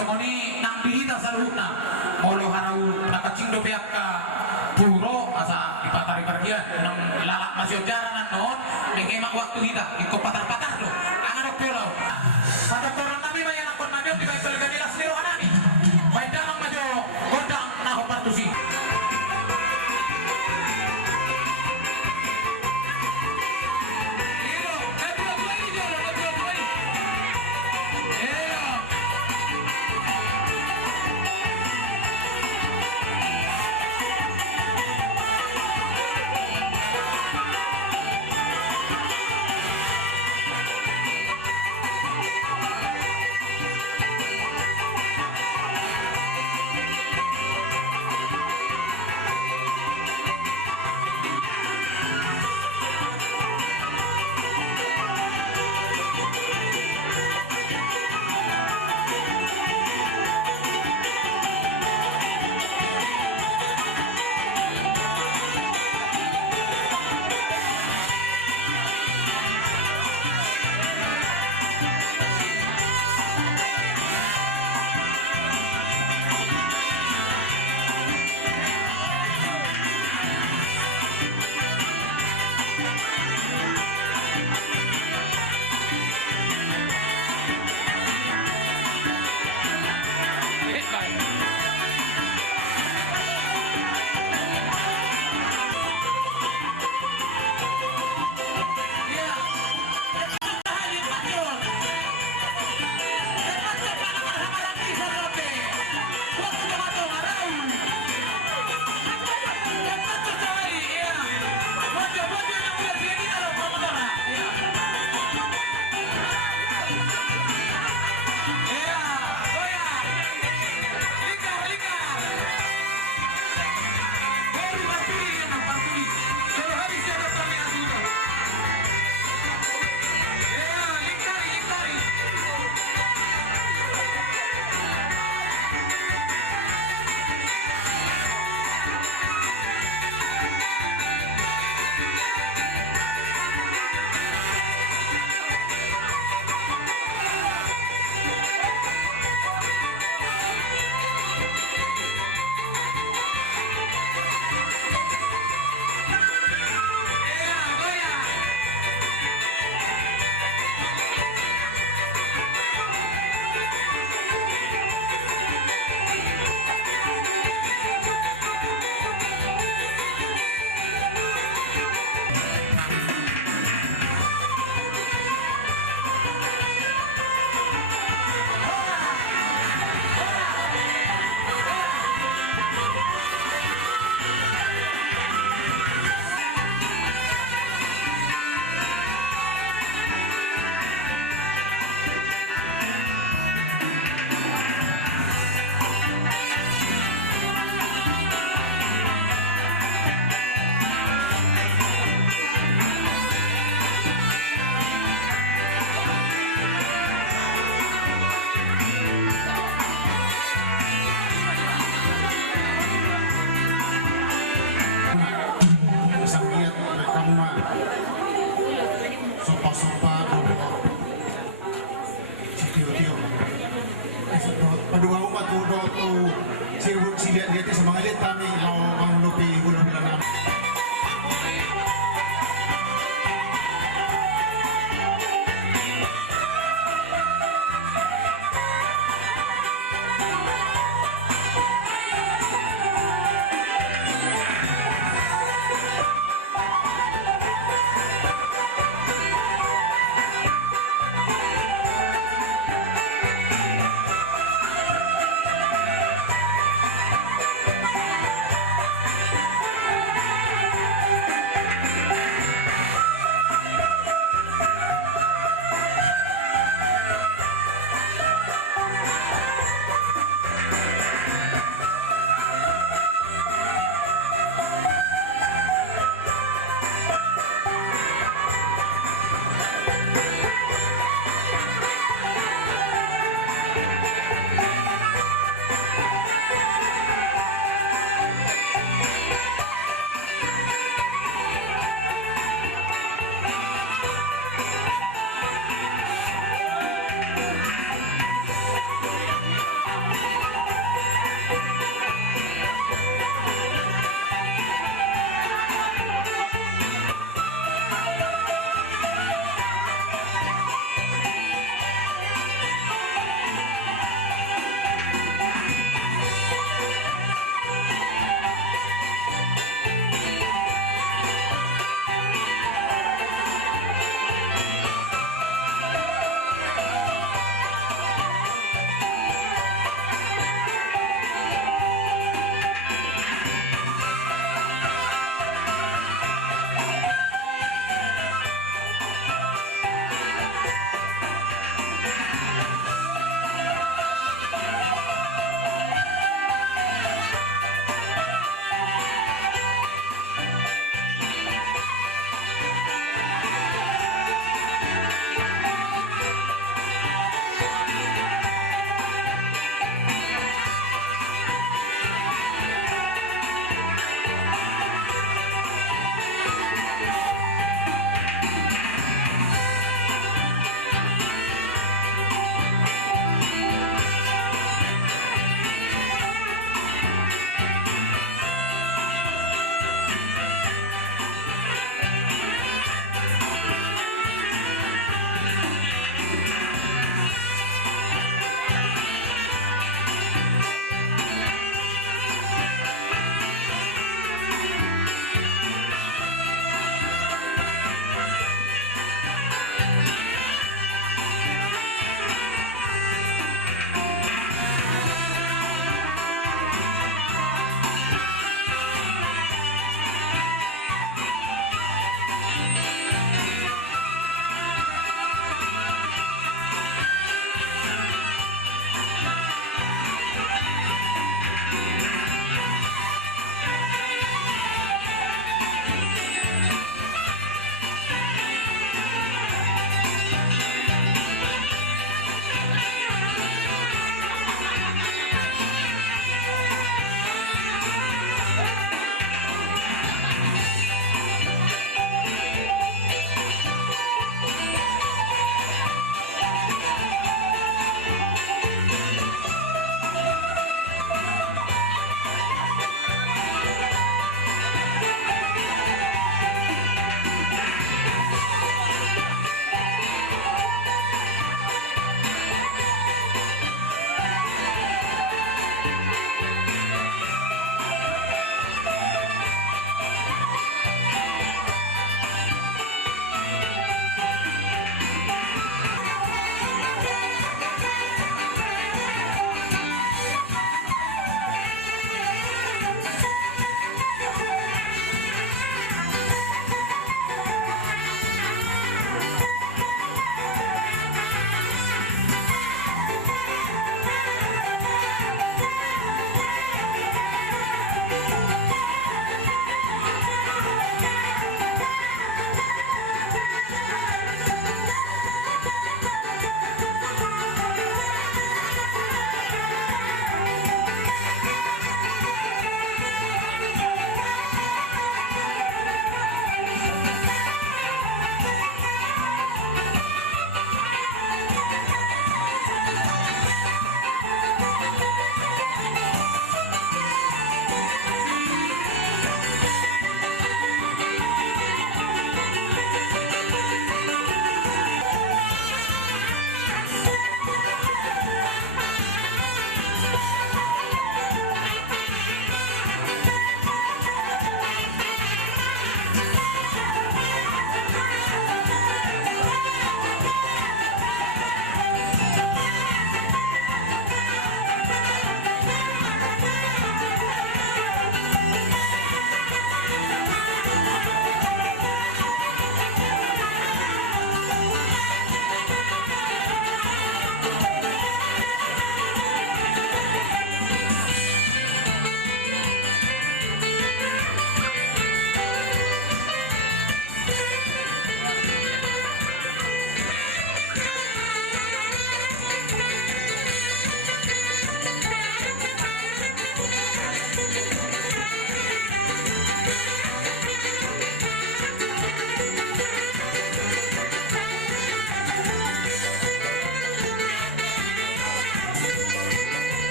songoni nang dihita sa luhutna molo harau nakacindo pihak ka puro asa dipatari pergian nang lalak masih jaranan non mengemak waktu kita iko patar-patar lo angan pulau pada orang nabi banyak nakon maju di baik belgani las liru anani baik dalam maju godang naho partusi.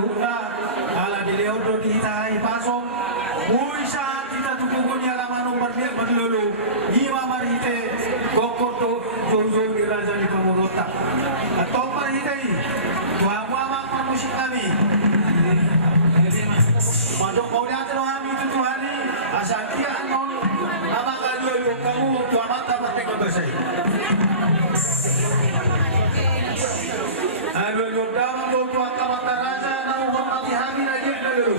luhuna ala dileudo dihitahi pasong mui saat kita tukukunya lamanu berlulu ima marhite kokoto jojo di raja di pemurota atau marhitai tuama permusik kami mandok kau lihat kami itu Tuhani asal dia anon apa kalian kamu tuama tak merdeka bersih aduh dalam doa kawata raja nau hormati kami lagi dulu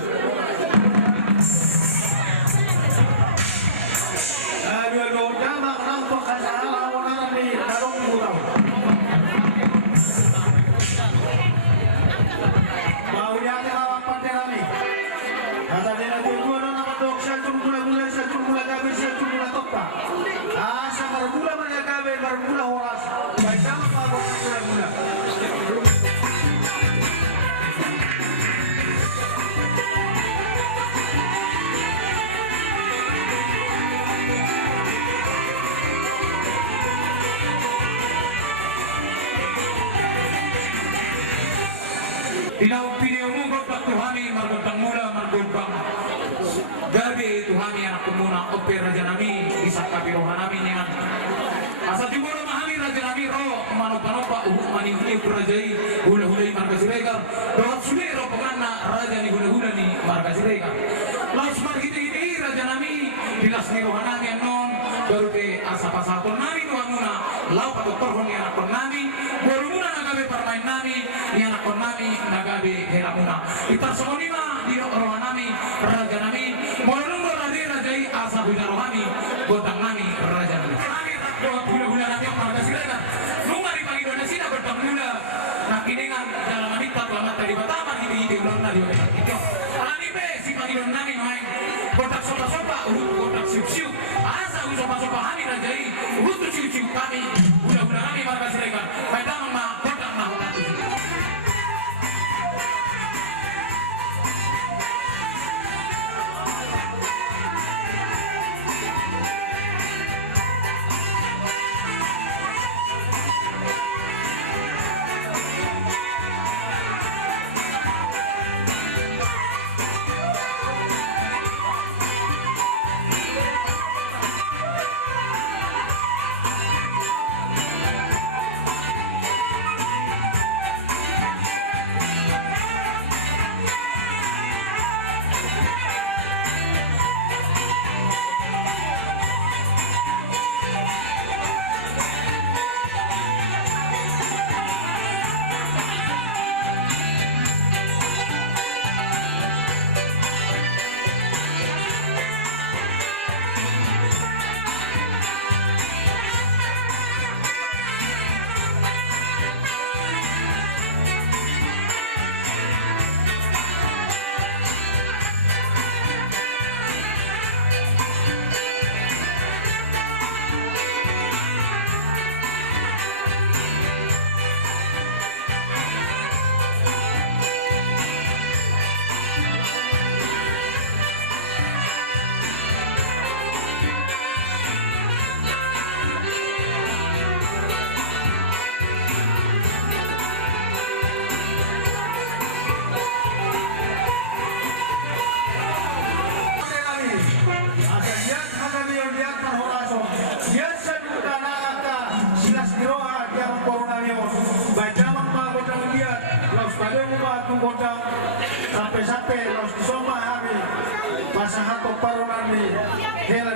aduh dalam nau kasala orang di karung murau mau lihat lawan pantai kami kata dia nanti dua nama dok satu mula gabe satu mula topa asa bermula mereka gabe bermula horas baik sama pak mula Ilaw piniumu gotak Tuhani margotang mula margotang gabi Tuhani anak kumuna oper raja nami isang kapirohan namin yan asa timuro mahami raja nami ro manopa maningkili kurajai hula-hulai marga siregar doat sulero pagana raja ni hula-hula ni marga siregar laos margiti-giti raja nami bilas ni rohan nami non baru ke asa pasakon nami tuanguna lau padotor ni anak nami baru muna nagabe parmain nami ni anak nami nagabe heramuna itar semonima di rohan nami raja nami molong beradi rajai asa hujan rohani gotang nami raja nami hula-hula nami yang marga siregar nunga di pagi donasi na bertangula nakiningan dalam manita selamat tadi bataman hidi-hidi ulang na di otak itu alani be si pagi don nami main gotak sopa-sopa gotak siu-siu asa sopa-sopa kami rajai untuk siu-siu kami hula-hula kami marga siregar baitang ma gotak ma hotak sampai-sampai harus disoma kami masa hato paru nami hela